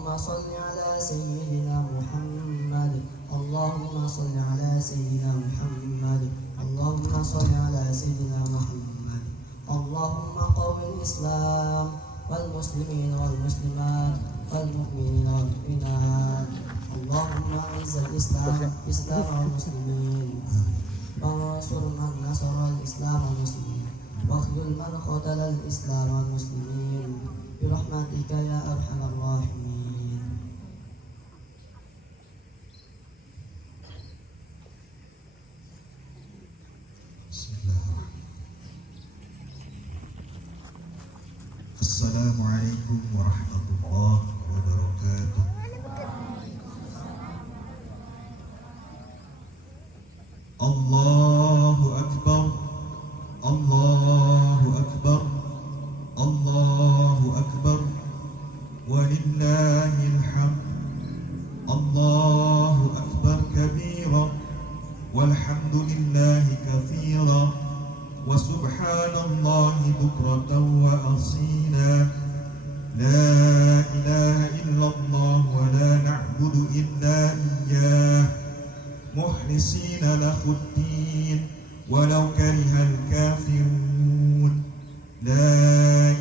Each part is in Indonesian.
اللهم صل على سيدنا محمد اللهم صل على سيدنا محمد اللهم صل على سيدنا محمد اللهم قوم الإسلام والمسلمين والمسلمات والمؤمنين والمؤمنات اللهم أعز الإسلام والمسلمين وانصر من نصر الإسلام والمسلمين واخذل من قتل الإسلام والمسلمين برحمتك يا أرحم الراحمين. Assalamualaikum warahmatullahi wabarakatuh. Allahu Akbar, Allahu Akbar, Allahu Akbar, walillahil hamd. Allahu Akbar kabira, walhamdulillahi katsira, wa subhanallahi bukratan wa asila. La ilaha illallah wa la na'budu illa iyyah mukhlisina lahuddin walau karihal kafirun. La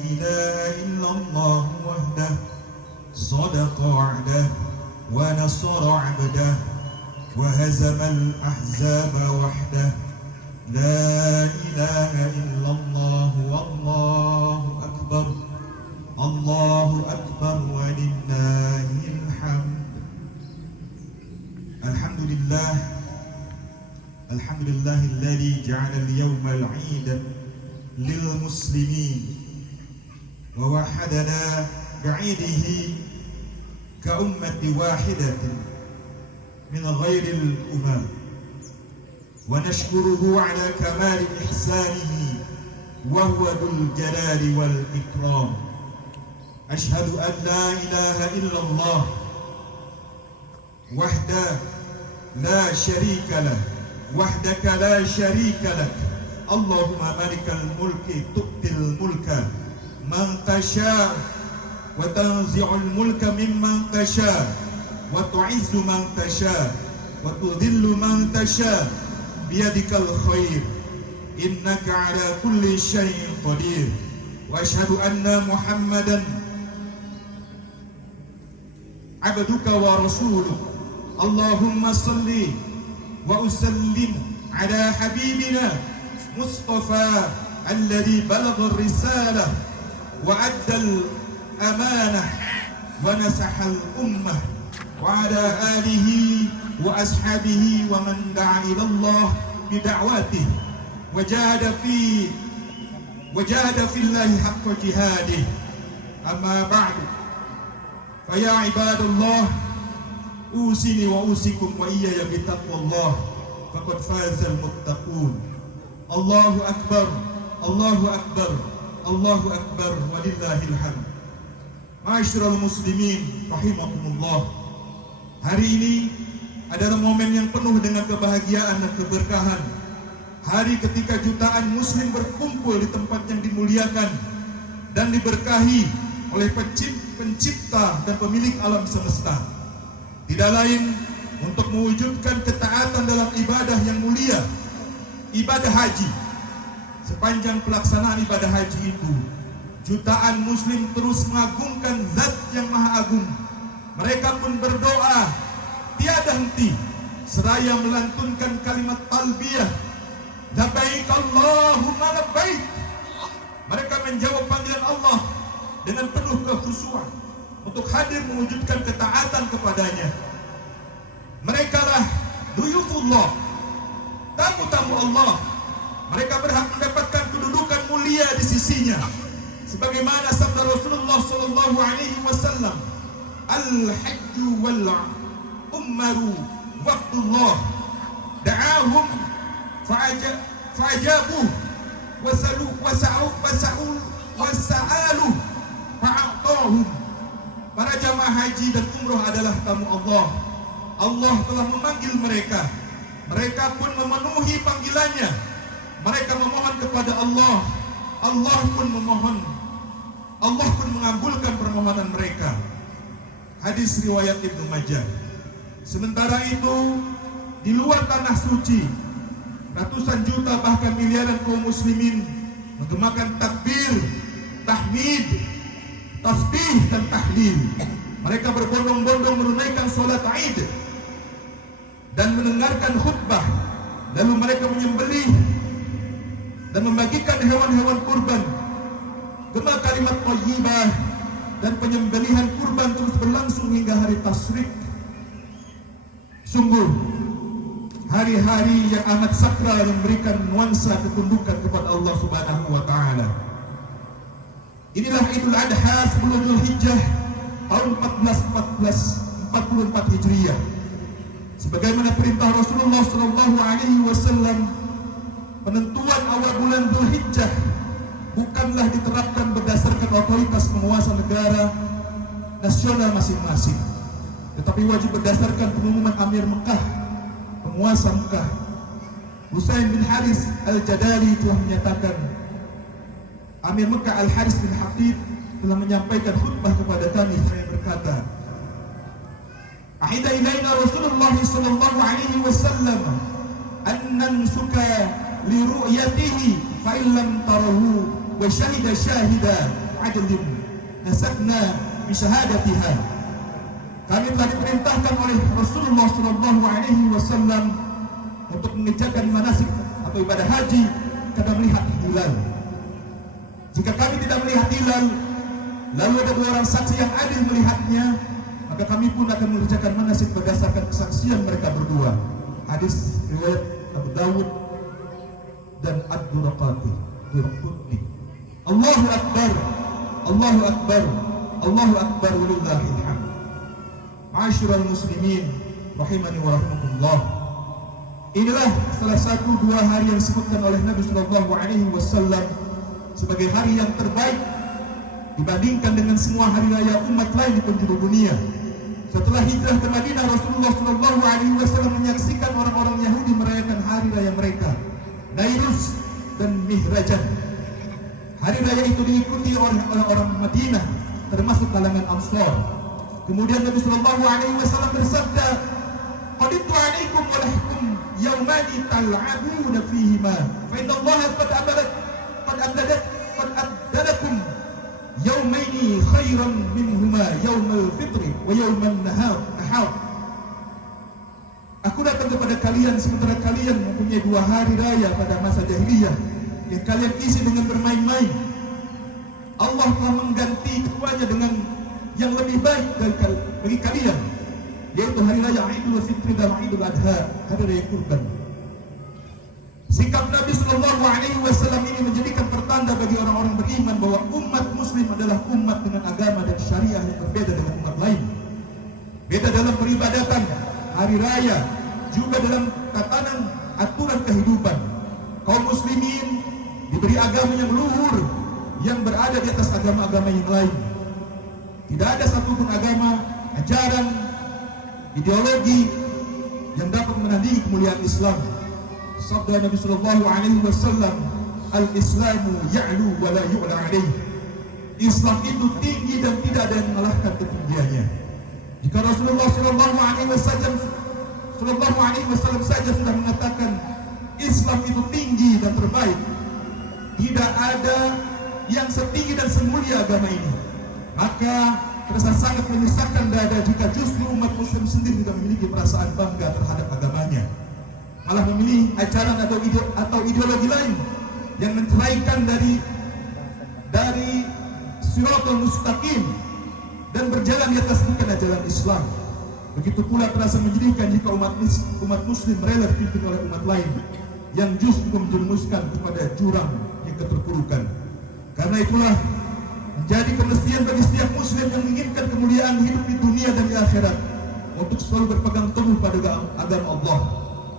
ilaha illallah wahdah sadaqa wa'dah wa nasara 'abdah wa hazamal ahzaba wahdah. La ilaha illallah wallahu akbar, Allahu akbar walillahil hamd. Alhamdulillah, alhamdulillahilladzi ja'ala al-yawma al-'ida lil muslimin wa wahadana bi'idihi ka ummati wahidatin min ghairil umam. ونشكره على كمال إحسانه وهو ذو الجلال والإكرام. أشهد أن لا إله إلا الله وحده لا شريك له وحدك لا شريك لك. اللهم مالك الملك تؤتي الملك من تشاء وتنزع الملك ممن تشاء وتعز من تشاء وتذل من تشاء biyadikal khair innaka ala kulli syai'in qadir. Wa asyhadu anna Muhammadan abduka wa rasuluh. Allahumma salli wa usallim ala habibina Mustafa alladhi balagha ar-risalah wa adda al-amanah wa nasaha al-ummah wa ala alihi wa ashabihi wa man da'a ila Allah bida'watihi wajahada fillahi haqqa jihadih. Amma ba'du, fa ya ibadallah, usini wa usikum wa iyaya bitaqwallah faqad fazal muttaqun. Allahu akbar, Allahu akbar, Allahu akbar walillahil hamd. Ma'asyiral muslimin rahimakumullah. Hari ini adalah momen yang penuh dengan kebahagiaan dan keberkahan. Hari ketika jutaan muslim berkumpul di tempat yang dimuliakan dan diberkahi oleh pencipta dan pemilik alam semesta. Tidak lain untuk mewujudkan ketaatan dalam ibadah yang mulia, ibadah haji. Sepanjang pelaksanaan ibadah haji itu, jutaan muslim terus mengagungkan Zat yang Maha Agung. Mereka pun berdoa tiada henti seraya melantunkan kalimat talbiyah, labbaik Allahumma labbaik. Mereka menjawab panggilan Allah dengan penuh kekhusyuan untuk hadir mewujudkan ketaatan kepadanya. Mereka lah duyufullah, tamu-tamu Allah. Mereka berhak mendapatkan kedudukan mulia di sisinya, sebagaimana sabda Rasulullah sallallahu alaihi wasallam, al-hajju wal ummaru waqtullah da'ahum fa'ajabuh wasa'aluh fa'atahum. Para jamaah haji dan umroh adalah tamu Allah. Allah telah memanggil mereka. Mereka pun memenuhi panggilannya. Mereka memohon kepada Allah. Allah pun memohon. Allah pun mengabulkan permohonan mereka. Hadis riwayat Ibnu Majah. Sementara itu di luar tanah suci, ratusan juta bahkan miliaran kaum muslimin menggemakan takbir, tahmid, tasbih dan tahlil. Mereka berbondong-bondong menunaikan sholat Id dan mendengarkan khutbah. Lalu mereka menyembelih dan membagikan hewan-hewan kurban. Gema kalimat thayyibah dan penyembelihan kurban terus berlangsung hingga hari tasyrik. Sungguh hari-hari yang amat sakral yang memberikan nuansa ketundukan kepada Allah Subhanahu wa taala. Inilah Idul Adha sebelum Dzulhijjah tahun 1444 Hijriah. Sebagaimana perintah Rasulullah sallallahu alaihi wasallam, penentuan awal bulan Dzulhijjah bukanlah diterapkan berdasarkan otoritas penguasa negara nasional masing-masing, tetapi wajib berdasarkan pengumuman Amir Mekah, penguasa Mekah. Husain bin Haris Al-Jadali telah menyatakan, Amir Mekah Al-Haris bin Habib telah menyampaikan khutbah kepada kami. Saya berkata, Ahida ilaina Rasulullah sallallahu alaihi wasallam an nansuka li ru'yatihi fa illam tarahu wa syahida syahida adlin nasakna bi syahadatiha. Kami telah diperintahkan oleh Rasulullah sallallahu alaihi wasallam untuk mengerjakan manasik atau ibadah haji karena melihat hilal. Jika kami tidak melihat hilal, lalu ada dua orang saksi yang adil melihatnya, maka kami pun akan mengerjakan manasik berdasarkan kesaksian mereka berdua. Hadis riwayat Abu Dawud dan Ad-Durqati. Allahu Akbar, Allahu Akbar, Allahu Akbar, walillahil hamd. Ma'asyiral muslimin rahimani wa rahimakumullah. Inilah salah satu dua hari yang disebutkan oleh Nabi sallallahu alaihi wasallam sebagai hari yang terbaik dibandingkan dengan semua hari raya umat lain di penjuru dunia. Setelah hijrah ke Madinah, Rasulullah sallallahu alaihi wasallam menyaksikan orang-orang Yahudi merayakan hari raya mereka, Nairuz dan Mihrajan. Hari raya itu diikuti oleh orang-orang Madinah, termasuk kalangan Ansar. Kemudian Nabi sallallahu alaihi wasallam bersabda, "Qadittu 'alaikum wa lakum yawmani tal'abuna fihima, fa inna Allah qad abdalakum yawmaini khairan minhuma yawmal fitri wa yawman nahar." Aku datang kepada kalian sementara kalian mempunyai dua hari raya pada masa jahiliyah yang kalian isi dengan bermain-main. Allah telah mengganti keduanya dengan yang lebih baik bagi kalian, yaitu hari raya Idul Fitri dan Idul Adha, hari raya kurban. Sikap Nabi sallallahu alaihi wasallam ini menjadikan pertanda bagi orang-orang beriman bahwa umat muslim adalah umat dengan agama dan syariah yang berbeda dengan umat lain. Beda dalam peribadatan, hari raya, juga dalam tatanan aturan kehidupan. Kaum muslimin diberi agama yang luhur yang berada di atas agama-agama yang lain. Tidak ada satupun agama, ajaran, ideologi yang dapat menandingi kemuliaan Islam. Sabda Nabi sallallahu alaihi wasallam, "Al-Islamu ya'lu wa la yu'la 'alaihi." Islam itu tinggi dan tidak ada yang mengalahkan ketinggiannya. Jika Rasulullah sallallahu alaihi wasallam saja sudah mengatakan Islam itu tinggi dan terbaik, tidak ada yang setinggi dan semulia agama ini. Maka terasa sangat menyesakkan dada jika justru umat muslim sendiri tidak memiliki perasaan bangga terhadap agamanya, malah memilih ajaran atau ideologi lain yang menceraikan dari siratal mustaqim dan berjalan di atas bukan ajaran Islam. Begitu pula terasa menyedihkan jika umat muslim rela dipimpin oleh umat lain yang justru menjerumuskan kepada jurang yang keterpurukan. Karena itulah menjadi kemestian bagi setiap muslim yang menginginkan kemuliaan hidup di dunia dan di akhirat untuk selalu berpegang teguh pada agama Allah,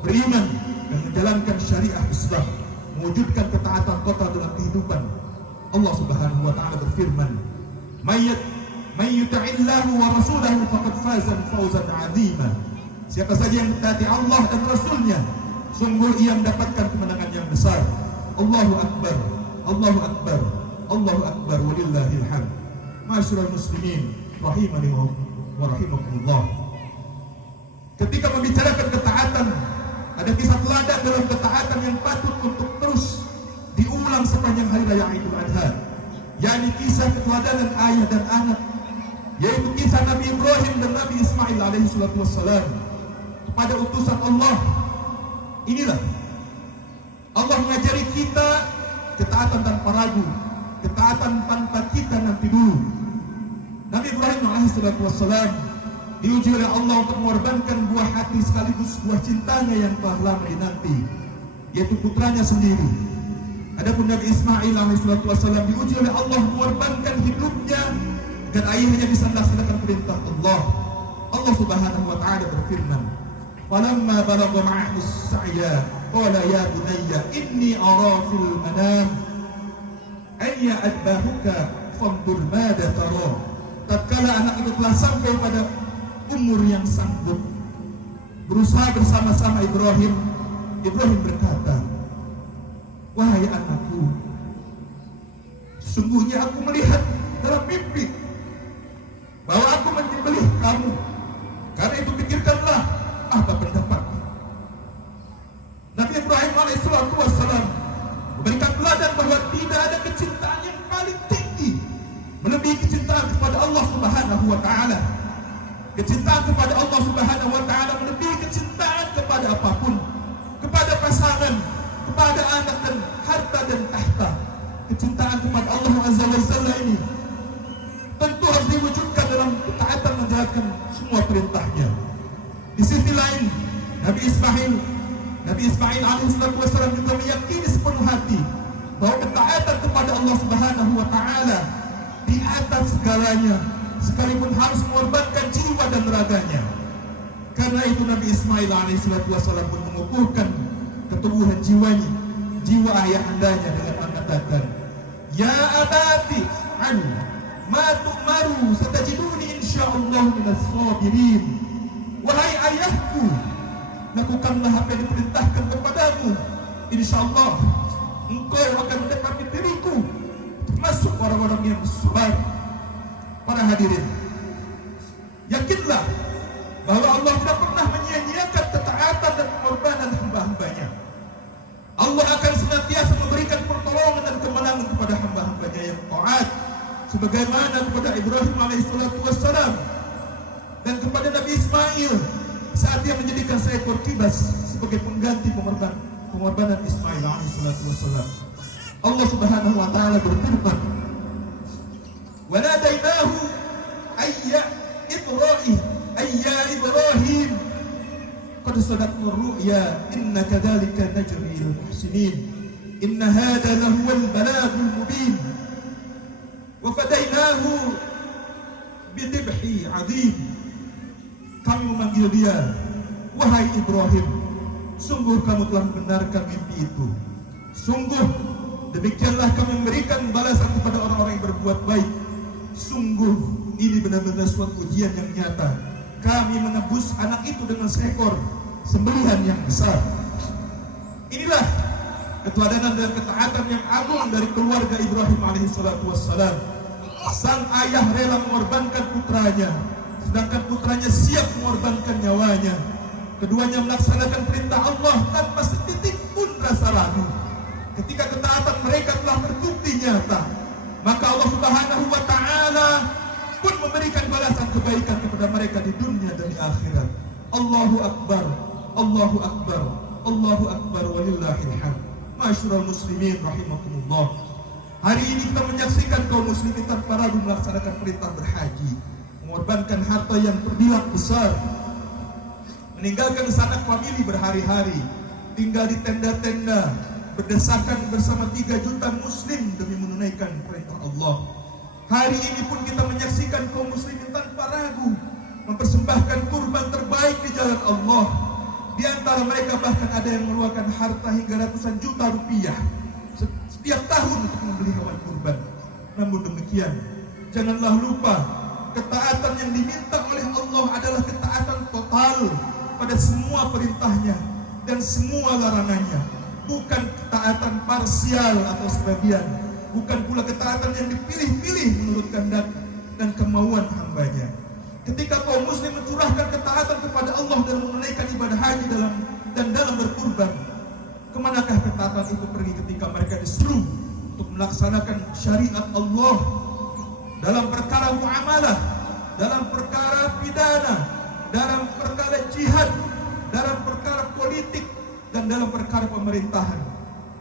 beriman dan menjalankan syariah Islam, mewujudkan ketaatan total dalam kehidupan. Allah Subhanahu wa taala berfirman, "May yuti'illahu wa rasulahu faqad faza fawzan 'azima." Siapa saja yang mentaati Allah dan Rasulnya, sungguh ia mendapatkan kemenangan yang besar. Allahu Akbar, Allahu Akbar, Allahu Akbar, walillahil hamd. Ma'asyiral muslimin rahimani wa wa rahimakumullah. Ketika membicarakan ketaatan, ada kisah teladan dalam ketaatan yang patut untuk terus diulang sepanjang hari raya Idul Adha, yakni kisah keteladanan ayah dan anak, yaitu kisah Nabi Ibrahim dan Nabi Ismail alaihi salatu wassalam kepada utusan Allah. Inilah Allah mengajari kita ketaatan tanpa ragu, ketaatan tanpa kita nanti dulu. Nabi Ibrahim alaihi salatu wassalam diuji oleh Allah untuk mengorbankan buah hati sekaligus buah cintanya yang telah lama dinanti, yaitu putranya sendiri. Adapun Nabi Ismail alaihi salatu wassalam diuji oleh Allah mengorbankan hidupnya dan ayahnya bisa melaksanakan perintah Allah. Allah Subhanahu wa taala berfirman, "Falamma balagha ma'ahu as-sa'ya qala ya bunayya inni ara fil manam an ya'adbahuka fanzur madza tara." Tatkala anak itu telah sampai pada umur yang sanggup berusaha bersama-sama Ibrahim berkata, "Wahai anakku, sesungguhnya aku melihat dalam mimpi bahwa aku menyembelih kamu. Karena itu pikirkanlah apa pendapatmu." Nabi Ibrahim alaihissalatu wassalam memberikan teladan bahwa tidak ada kecintaan yang paling tinggi melebihi kecintaan kepada Allah Subhanahu wa taala. Kecintaan kepada Allah Subhanahu wa taala melebihi kecintaan kepada apapun, kepada pasangan, kepada anak dan harta dan tahta. Kecintaan kepada Allah Azza wa Jalla ini tentu harus diwujudkan dalam ketaatan menjalankan semua perintahnya. Di sisi lain, Nabi Ismail alaihissalatu wassalam juga meyakini sepenuh hati bahwa ketaatan kepada Allah Subhanahu wa taala di atas segalanya, sekalipun harus mengorbankan jiwa dan raganya. Karena itu Nabi Ismail alaihissalatu wassalam pun mengukuhkan ketubuhan jiwanya, jiwa ayahandanya dengan mengatakan, "Ya abati an ma tu'maru satajiduni insyaallah minas sabirin." Wahai ayahku, lakukanlah apa yang diperintahkan kepadamu, insyaallah engkau akan mendapati diriku termasuk orang-orang yang sabar. Para hadirin, yakinlah bahwa Allah tidak pernah menyia-nyiakan ketaatan dan pengorbanan hamba-hambanya. Allah akan senantiasa memberikan pertolongan dan kemenangan kepada hamba-hambanya yang taat, sebagaimana kepada Ibrahim alaihissalatu wassalam dan kepada Nabi Ismail saat dia menjadikan seekor kibas sebagai pengganti pengorbanan Ismail alaihissalatu wassalam. Allah Subhanahu wa taala berfirman, "Wanadainahu ayya Ibrahim qad sadaqna ar-ru'ya inna kadzalika najzil muhsinin inna hadha lahuwal balaghul mubin wa fadainahu bidhibhi 'adzim." Kami memanggil dia, "Wahai Ibrahim, sungguh kamu telah membenarkan mimpi itu. Sungguh demikianlah kami memberikan balasan kepada orang-orang yang berbuat baik. Sungguh ini benar-benar suatu ujian yang nyata. Kami menebus anak itu dengan seekor sembelihan yang besar." Inilah keteladanan dan ketaatan yang agung dari keluarga Ibrahim alaihissalatu wassalam. Sang ayah rela mengorbankan putranya, sedangkan putranya siap mengorbankan nyawanya. Keduanya melaksanakan perintah Allah tanpa setitik pun rasa ragu. Ketika ketaatan mereka telah terbukti nyata, maka Allah Subhanahu wa taala pun memberikan balasan kebaikan kepada mereka di dunia dan di akhirat. Allahu akbar, Allahu akbar, Allahu akbar walillahil hamd. Ma'asyiral muslimin rahimakumullah. Hari ini kita menyaksikan kaum muslimin tanpa ragu melaksanakan perintah berhaji, mengorbankan harta yang terbilang besar, meninggalkan sanak famili berhari-hari, tinggal di tenda-tenda, berdesakan bersama 3 juta muslim demi menunaikan perintah Allah. Hari ini pun kita menyaksikan kaum muslimin tanpa ragu mempersembahkan kurban terbaik di jalan Allah. Di antara mereka bahkan ada yang mengeluarkan harta hingga ratusan juta rupiah setiap tahun untuk membeli hewan kurban. Namun demikian, janganlah lupa ketaatan yang diminta oleh Allah adalah ketaatan total pada semua perintahnya dan semua larangannya, bukan ketaatan parsial atau sebagian, bukan pula ketaatan yang dipilih-pilih menurut kehendak dan kemauan hambanya. Ketika kaum muslim mencurahkan ketaatan kepada Allah dalam menunaikan ibadah haji dan dalam berkurban, kemanakah ketaatan itu pergi ketika mereka disuruh untuk melaksanakan syariat Allah dalam perkara muamalah, dalam perkara pidana, dalam perkara jihad, dalam perkara politik, dan dalam perkara pemerintahan.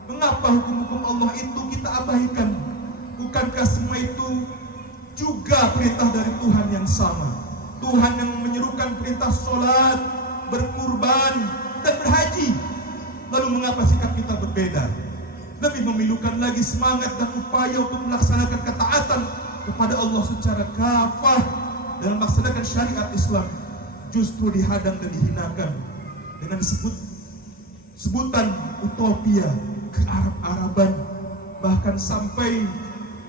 Mengapa hukum-hukum Allah itu kita abaikan? Bukankah semua itu juga perintah dari Tuhan yang sama? Tuhan yang menyerukan perintah sholat, berkurban, dan berhaji. Lalu mengapa sikap kita berbeda? Lebih memilukan lagi semangat dan upaya untuk melaksanakan ketaatan kepada Allah secara kafah dalam melaksanakan syariat Islam justru dihadang dan dihinakan dengan sebutan utopia, kearab-araban, bahkan sampai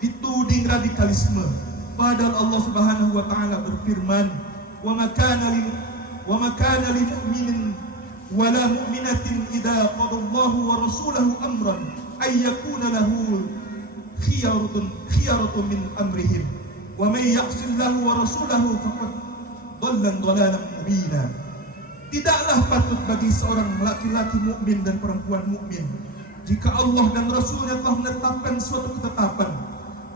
dituding radikalisme. Padahal Allah Subhanahu wa taala berfirman, "Wa ma kana lil mu'minin wa la mu'minatin idza qada Allahu wa rasuluhu amran ay yakuna lahu khiyaratun min amrihim wa may ya'si Allahu wa rasulahu faqad dhalla dhalalan mubina." Tidaklah patut bagi seorang laki-laki mukmin dan perempuan mukmin jika Allah dan Rasulnya telah menetapkan suatu ketetapan,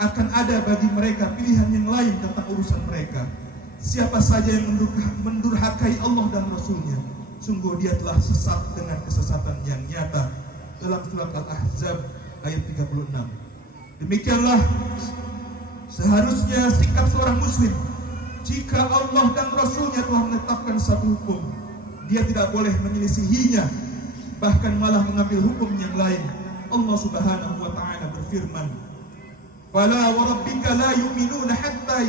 akan ada bagi mereka pilihan yang lain tentang urusan mereka. Siapa saja yang mendurhakai Allah dan Rasulnya, sungguh dia telah sesat dengan kesesatan yang nyata. Dalam surat Al-Ahzab ayat 36. Demikianlah seharusnya sikap seorang muslim. Jika Allah dan Rasulnya telah menetapkan satu hukum, dia tidak boleh menyelisihinya, bahkan malah mengambil hukum yang lain. Allah Subhanahu wa taala berfirman, "Fala wa rabbika la yu'minuna hatta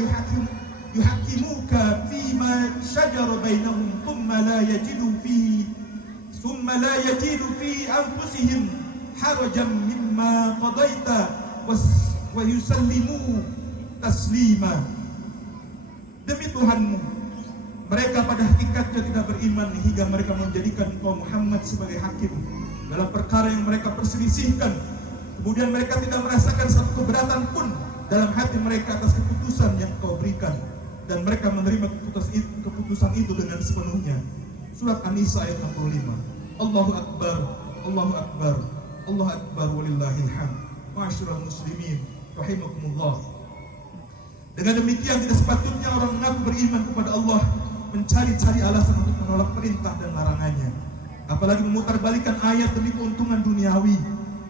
yuhakkimuka fima shajara bainahum thumma la yajidu fi anfusihim harajan mimma qadaita wa yusallimu taslima." Demi Tuhanmu, mereka pada hakikatnya tidak beriman hingga mereka menjadikan engkau Muhammad sebagai hakim dalam perkara yang mereka perselisihkan. Kemudian mereka tidak merasakan satu keberatan pun dalam hati mereka atas keputusan yang kau berikan, dan mereka menerima keputusan itu dengan sepenuhnya. Surat An-Nisa ayat 65. Allahu Akbar, Allahu Akbar, Allahu Akbar walillahil hamd. Ma'asyiral muslimin rahimakumullah. Dengan demikian tidak sepatutnya orang mengaku beriman kepada Allah mencari-cari alasan untuk menolak perintah dan larangannya, apalagi memutarbalikkan ayat demi keuntungan duniawi,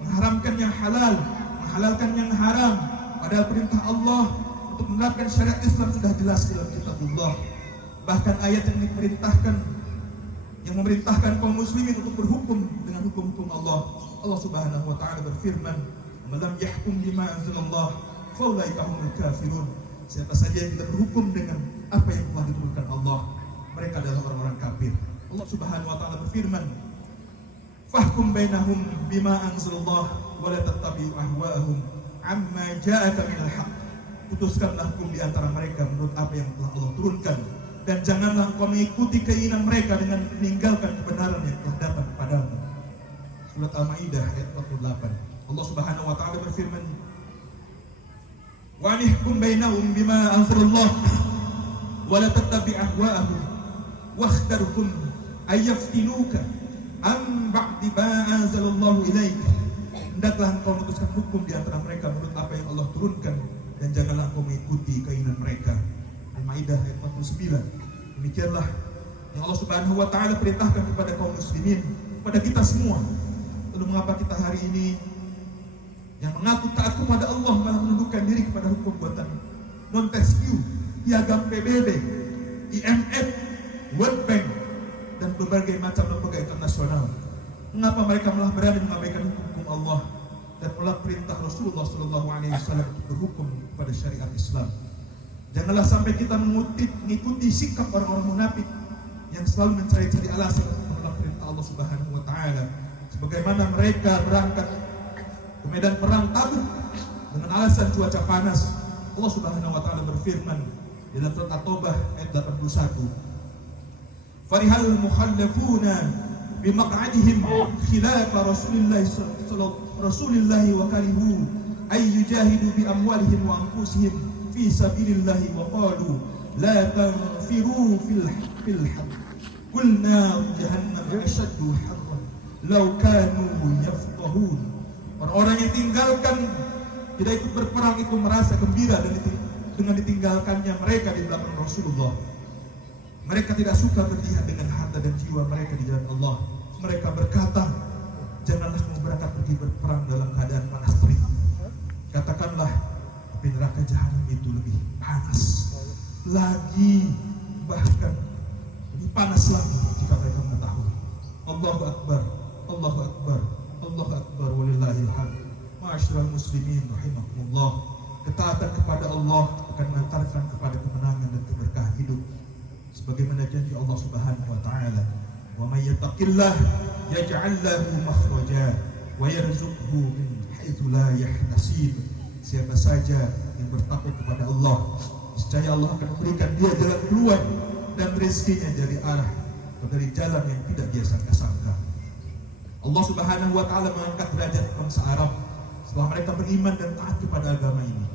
mengharamkan yang halal, menghalalkan yang haram. Padahal perintah Allah untuk menerapkan syariat Islam sudah jelas dalam kitabullah. Bahkan ayat yang memerintahkan kaum muslimin untuk berhukum dengan hukum-hukum Allah. Allah Subhanahu wa taala berfirman, "Man lam yahkum bima anzalallah fa ulaika humul kafirun." Siapa saja yang tidak berhukum dengan apa yang telah diturunkan Allah, mereka adalah orang-orang kafir. Allah Subhanahu wa taala berfirman, "Fahkum bainahum bima anzalallah wa la tattabi'u ahwa'ahum amma ja'aka minal haqq." Putuskanlah hukum di antara mereka menurut apa yang telah Allah turunkan, dan janganlah engkau mengikuti keinginan mereka dengan meninggalkan kebenaran yang telah datang kepadamu. Surat Al-Maidah ayat 48. Allah Subhanahu wa taala berfirman, "Wa anihkum bainahum bima anzalallah wa la tattabi' ahwa'ahum wakhtarhum ayyaftinuka am ba'di ma anzalallahu ilaik." Hendaklah engkau memutuskan hukum di antara mereka menurut apa yang Allah turunkan, dan janganlah engkau mengikuti keinginan mereka. Al-Maidah ayat 49. Demikianlah yang Allah Subhanahu wa taala perintahkan kepada kaum muslimin, kepada kita semua. Lalu mengapa kita hari ini yang mengaku taat kepada Allah malah menundukkan diri kepada hukum buatan Montesquieu, Piagam PBB, IMF, World Bank, dan berbagai macam lembaga internasional? Mengapa mereka malah berani mengabaikan hukum Allah dan menolak perintah Rasulullah SAW untuk berhukum kepada syariat Islam? Janganlah sampai kita mengikuti sikap orang-orang munafik yang selalu mencari-cari alasan untuk menolak perintah Allah Subhanahu wa taala. Sebagaimana mereka berangkat ke medan perang Tabuk dengan alasan cuaca panas. Allah Subhanahu wa taala berfirman dalam surat At-Taubah ayat 81, "Farihal mukhallafuna bimaq'adihim khilafa Rasulillahi wa karihu ay yujahidu bi amwalihim wa anfusihim fi sabilillahi wa qalu la firu fil har qul nar jahannam ashaddu harran law kanu yafqahun. Orang-orang yang tinggalkan tidak ikut berperang itu merasa gembira dengan ditinggalkannya mereka di belakang Rasulullah. Mereka tidak suka berjihad dengan harta dan jiwa mereka di jalan Allah. Mereka berkata, janganlah kamu berangkat pergi berperang dalam keadaan panas terik. Katakanlah, api neraka jahanam itu lebih panas lagi, bahkan lebih panas lagi jika mereka mengetahui. Allahu Akbar, Allahu Akbar, Allahu Akbar, walillahil hamd. Ma'asyiral muslimin rahimakumullah. Ketaatan kepada Allah akan mengantarkan kepada kemenangan dan keberkahan hidup. Sebagaimana janji Allah Subhanahu wa taala, "Wa may yattaqillah yaj'al lahu makhraja wa yarzuqhu min haitsu la yahtasib." Siapa saja yang bertakwa kepada Allah, niscaya Allah akan memberikan dia jalan keluar dan rezekinya dari arah atau dari jalan yang tidak dia sangka-sangka. Allah Subhanahu wa taala mengangkat derajat bangsa Arab setelah mereka beriman dan taat kepada agama ini.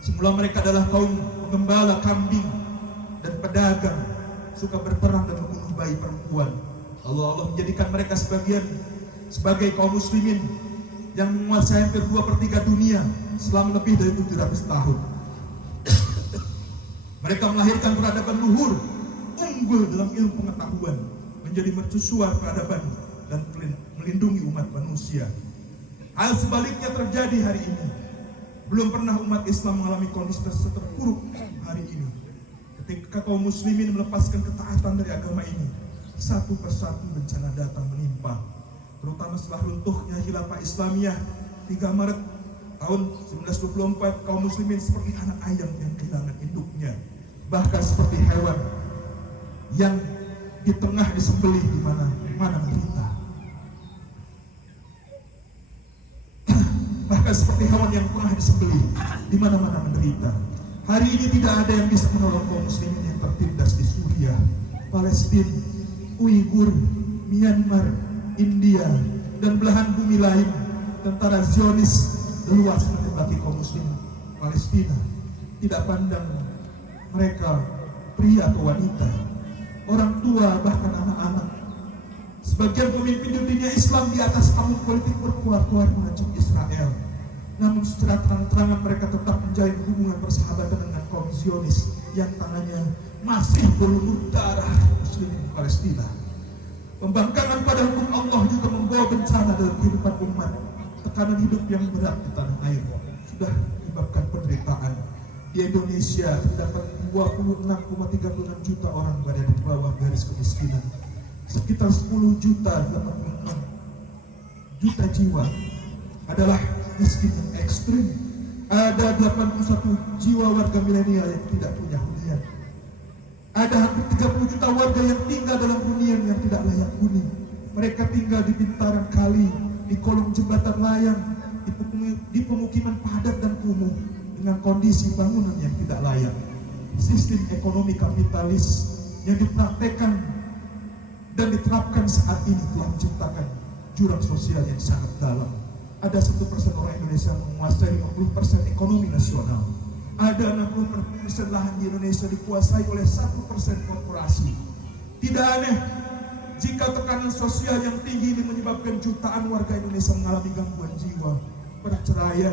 Semula mereka adalah kaum penggembala kambing dan pedagang, suka berperang dan membunuh bayi perempuan. Allah menjadikan mereka sebagai kaum muslimin yang menguasai hampir 2/3 dunia selama lebih dari 700 tahun. Mereka melahirkan peradaban luhur, unggul dalam ilmu pengetahuan, menjadi mercusuar peradaban dan melindungi umat manusia. Hal sebaliknya terjadi hari ini. Belum pernah umat Islam mengalami kondisi terpuruk hari ini. Ketika kaum muslimin melepaskan ketaatan dari agama ini, satu persatu bencana datang menimpa. Terutama setelah runtuhnya Khilafah Islamiyah 3 Maret tahun 1924, kaum muslimin seperti anak ayam yang kehilangan induknya, bahkan seperti hewan yang di tengah disembelih di mana menderita. Bahkan seperti hewan yang tengah disembelih di mana-mana menderita. Hari ini tidak ada yang bisa menolong kaum muslimin yang tertindas di Suriah, Palestina, Uighur, Myanmar, India, dan belahan bumi lain. Tentara Zionis luas menembaki kaum muslim Palestina, tidak pandang mereka pria atau wanita, orang tua, bahkan anak-anak. Sebagian pemimpin dunia Islam di atas panggung politik berkuar-kuar mengacung Israel, namun secara terang-terangan mereka tetap menjalin hubungan persahabatan dengan kaum Zionis yang tangannya masih berlumur darah muslimin Palestina. Pembangkangan pada hukum Allah juga membawa bencana dalam kehidupan umat. Tekanan hidup yang berat di tanah air sudah menyebabkan penderitaan. Di Indonesia terdapat 26,36 juta orang berada di bawah garis kemiskinan. Sekitar 10 juta 86 juta jiwa adalah miskin yang ekstrim. Ada 81 jiwa warga milenial yang tidak punya hunian. Ada hampir 30 juta warga yang tinggal dalam hunian yang tidak layak huni. Mereka tinggal di pintaran kali, di kolong jembatan layang, di pemukiman padat dan kumuh dengan kondisi bangunan yang tidak layak. Sistem ekonomi kapitalis yang dipraktekkan dan diterapkan saat ini telah menciptakan jurang sosial yang sangat dalam. Ada 1% orang Indonesia menguasai 50% ekonomi nasional. Ada 60% lahan di Indonesia dikuasai oleh 1% korporasi. Tidak aneh jika tekanan sosial yang tinggi ini menyebabkan jutaan warga Indonesia mengalami gangguan jiwa. Perceraian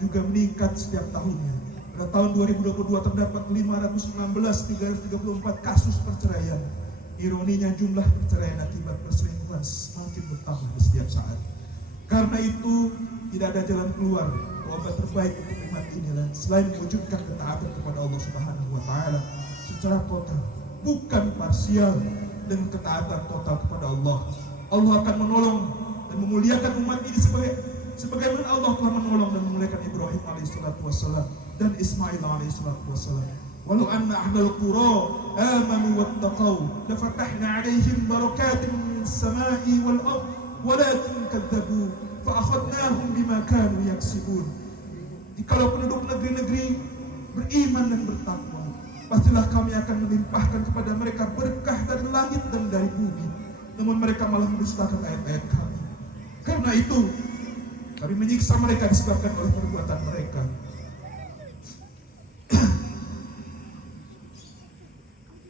juga meningkat setiap tahunnya. Pada tahun 2022 terdapat 516.334 kasus perceraian. Ironinya jumlah perceraian akibat perselingkuhan semakin bertambah di setiap saat. Karena itu tidak ada jalan keluar. Obat terbaik untuk umat ini adalah selain mewujudkan ketaatan kepada Allah Subhanahu wa taala secara total, bukan parsial, dengan ketaatan total kepada Allah. Allah akan menolong dan memuliakan umat ini sebagaimana Allah telah menolong dan memuliakan Ibrahim alaihissalatu wassalam dan Ismail alaihissalatu wassalam. Walau anna ahlal qura amanu wattaqau lafatahna alaihim barakatin minas samai wal ard walakin kadzabu fa akhadnahum bima kanu yaksibun. Jikalau penduduk negeri-negeri beriman dan bertakwa, pastilah kami akan melimpahkan kepada mereka berkah dari langit dan dari bumi. Namun mereka malah mendustakan ayat-ayat kami. Karena itu kami menyiksa mereka disebabkan oleh perbuatan mereka.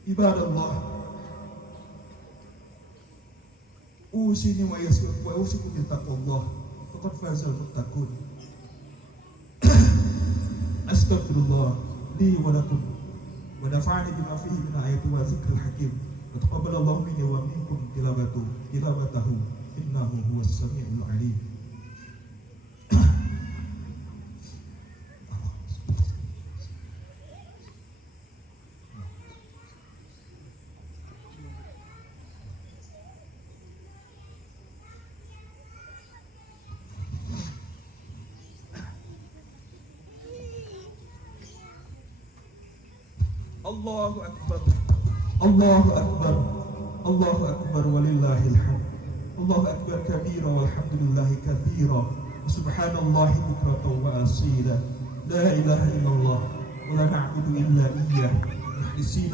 Ibadallah, أوصيني وأوصيكم بتقوى الله فقد فاز المتقون. أستغفر الله لي ولكم ونفعني بما فيه من آيات وذكر الحكيم وتقبل الله مني ومنكم تلاوته إنه هو السميع العليم. الله أكبر الله أكبر الله أكبر ولله الحمد. الله أكبر كبيرا والحمد لله كثيرا وسبحان الله بكرة وأصيلا. لا إله إلا الله ولا نعبد إلا إياه مخلصين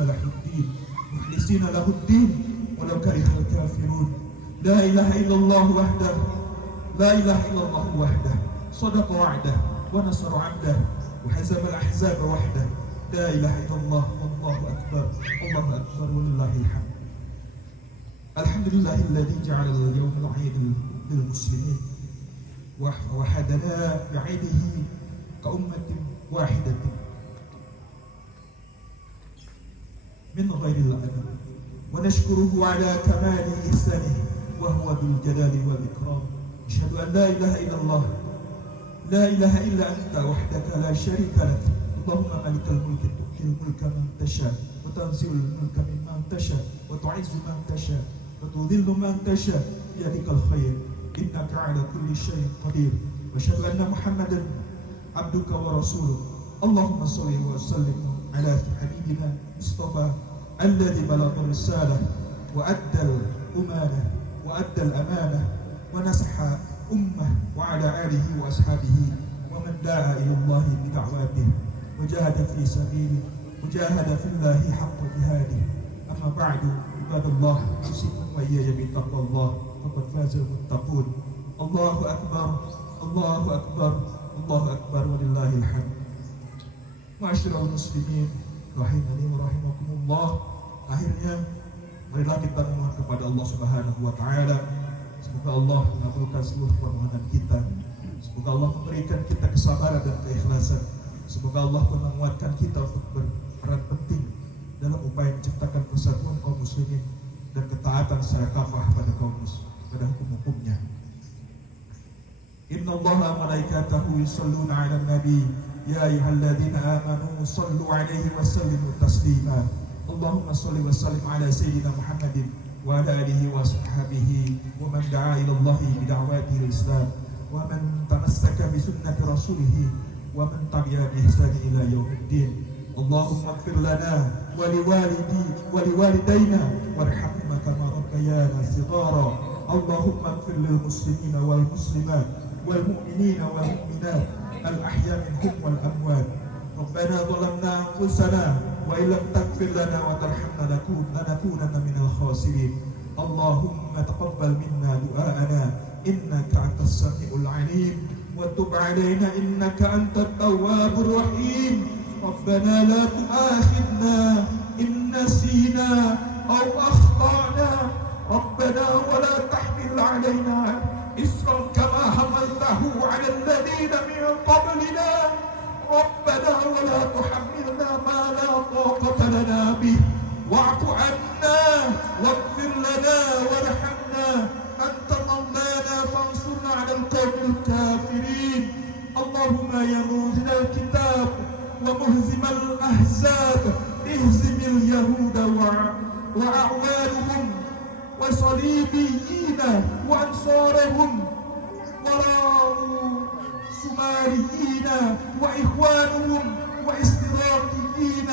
له الدين ولو كره الكافرون. لا إله إلا الله وحده لا إله إلا الله وحده صدق وعده ونصر عبده وحزم الأحزاب وحده. لا إله إلا الله والله أكبر الله أكبر ولله الحمد. الحمد لله الذي جعل اليوم العيد للمسلمين وحدنا بعيده كأمة واحدة من غير الأدب ونشكره على كمال إحسانه وهو ذو الجلال والإكرام. أشهد أن لا إله إلا الله لا إله إلا أنت وحدك لا شريك لك. اللهم مالك الملك تؤتي الملك من تشاء وتنزع الملك ممن تشاء وتعز من تشاء وتذل من تشاء بيدك الخير إنك على كل شيء قدير. وأشهد أن محمدا عبدك ورسولك. اللهم صل وسلم على حبيبنا مصطفى الذي بلغ الرسالة وأدى الأمانة وأدى الأمانة ونصح أمة وعلى آله وأصحابه ومن دعا إلى الله بدعواته وجاهد في سبيله وجاهد في الله حق جهاده. أما بعد عباد الله أوصيكم وإياي بتقوى الله فقد فاز المتقون. الله أكبر الله أكبر الله أكبر ولله الحمد. Ma'asyiral muslimin rahimani wa rahimakumullah. Akhirnya marilah kita memohon kepada Allah Subhanahu wa taala. Semoga Allah mengabulkan seluruh permohonan kita. Semoga Allah memberikan kita kesabaran dan keikhlasan. Semoga Allah menguatkan kita untuk berperan penting dalam upaya menciptakan persatuan kaum muslimin dan ketaatan secara kafah pada pada hukum-hukumnya. Inna Allaha malaikatahu yusalluna 'alan nabi ya ayyuhalladzina amanu sallu 'alaihi wa sallimu taslima. Allahumma salli wa sallim 'ala sayyidina Muhammadin wa 'ala alihi wa sahbihi wa man da'a ila Allah bi da'watihi al-islam wa man tamassaka bi sunnati rasulih wa man tabi'a bi ihsan ila yaumiddin. Allahumma ighfir lana wa liwalidayna warhamhuma kama rabbayana shighara. Allahumma ighfir lil muslimina wal muslimat wal mu'minina wal mu'minat al ahya minhum wal amwat. Rabbana zalamna anfusana wa illam taghfir lana wa tarhamna lanakunanna minal khasirin. Allahumma taqabbal minna du'aana innaka antas samiul alim wa tub 'alaina innaka antat tawwabur rahim. Rabbana la tu'akhidna in nasina aw akhtana. Rabbana wa la tahmil 'alaina isran kama hamaltahu 'ala alladhina min qablina. Rabbana wa la tuhammilna ma la taqata lana bih wa'fu 'anna waghfir lana warhamna anta mawlana fansurna 'ala al-qawmil kafirin. Allahumma ya munzilal kitab wa muhzimal ahzab ihzimil yahuda wa a'wanuhum wa salibiyina wa ansarahum wa سماريين وإخوانهم واستراقيين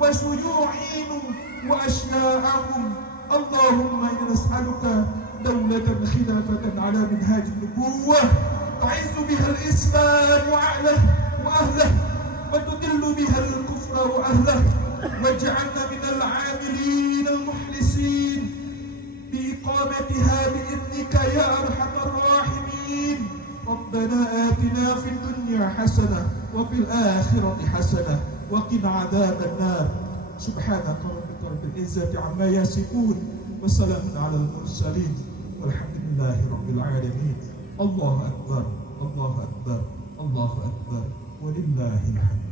وشيوعين وأشياعهم. اللهم إنا نسألك دولة خلافة على منهاج النبوة تعز بها الإسلام وأهله وتذل بها الكفر وأهله واجعلنا من العاملين المخلصين بإقامتها بإذنك يا أرحم الراحمين. ربنا آتنا في الدنيا حسنة وفي الآخرة حسنة وقنا عذاب النار. Subhanaka rabbika rabbil izzati amma yasifun wa salamun alal mursalin walhamdulillahi rabbil alamin. Allahu akbar, Allahu akbar, Allahu akbar, walillahil hamd.